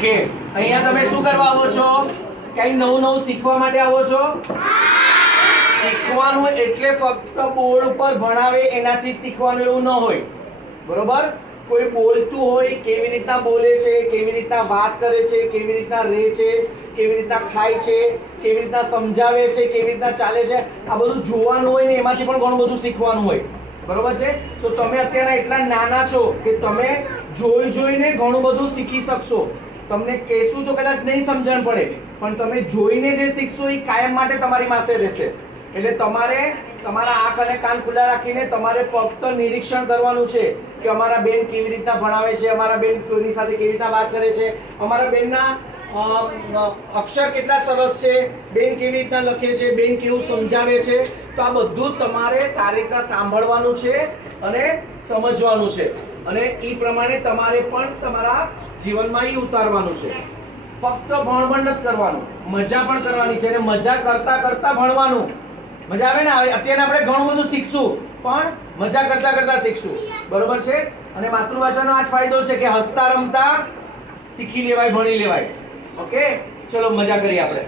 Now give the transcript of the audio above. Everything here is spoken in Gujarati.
ઓકે, અહીંયા તમે શું કરવા આવો છો? કઈ નવું નવું શીખવા માટે આવો છો? શીખવાનું એટલે ફક્ત બોર્ડ ઉપર ભણાવે એનાથી શીખવાનું એવું ન હોય, બરોબર? કોઈ બોલતું હોય, કેવી રીતના બોલે છે, કેવી રીતના વાત કરે છે, કેવી રીતના રહે છે, કેવી રીતના ખાય છે, કેવી રીતના સમજાવે છે, કેવી રીતના ચાલે છે, આ બધું જોવાનું હોય ને એમાંથી પણ ઘણું બધું શીખવાનું હોય, બરોબર છે? તો તમે અત્યારે એટલા નાના છો કે તમે જોઈને ઘણું બધું શીખી શકશો. તમને કહેશું તો કદાચ નહીં સમજણ પડે, પણ તમે જોઈને જે શીખશો એ કાયમ માટે તમારી પાસે રહેશે. એટલે તમારે તમારા આંખ અને કાન ખુલ્લા રાખીને તમારે ફક્ત નિરીક્ષણ કરવાનું છે કે અમારા બેન કેવી રીતના ભણાવે છે, અમારા બેન કોઈની સાથે કેવી રીતના વાત કરે છે, અમારા બેનના અક્ષર કેટલા સરસ છે, બેન કેવી રીતના લખે છે, બેન કેવું સમજાવે છે. તો આ બધું તમારે સારી રીતના સાંભળવાનું છે અને સમજવાનું છે, અને એ પ્રમાણે તમારે પણ તમારા જીવનમાં એ ઉતારવાનું છે. ફક્ત ભણભણ નથી કરવાનું, મજા પણ કરવાની છે, અને મજા કરતા કરતા ભણવાનું. મજા આવે ને? અત્યારે આપણે ઘણું બધું શીખશું, પણ મજા કરતા કરતા શીખશું, બરોબર છે? અને માતૃભાષાનો આ જ ફાયદો છે કે હસતા રમતા શીખી લેવાય, ભણી લેવાય. ઓકે, ચલો મજા કરીએ આપણે.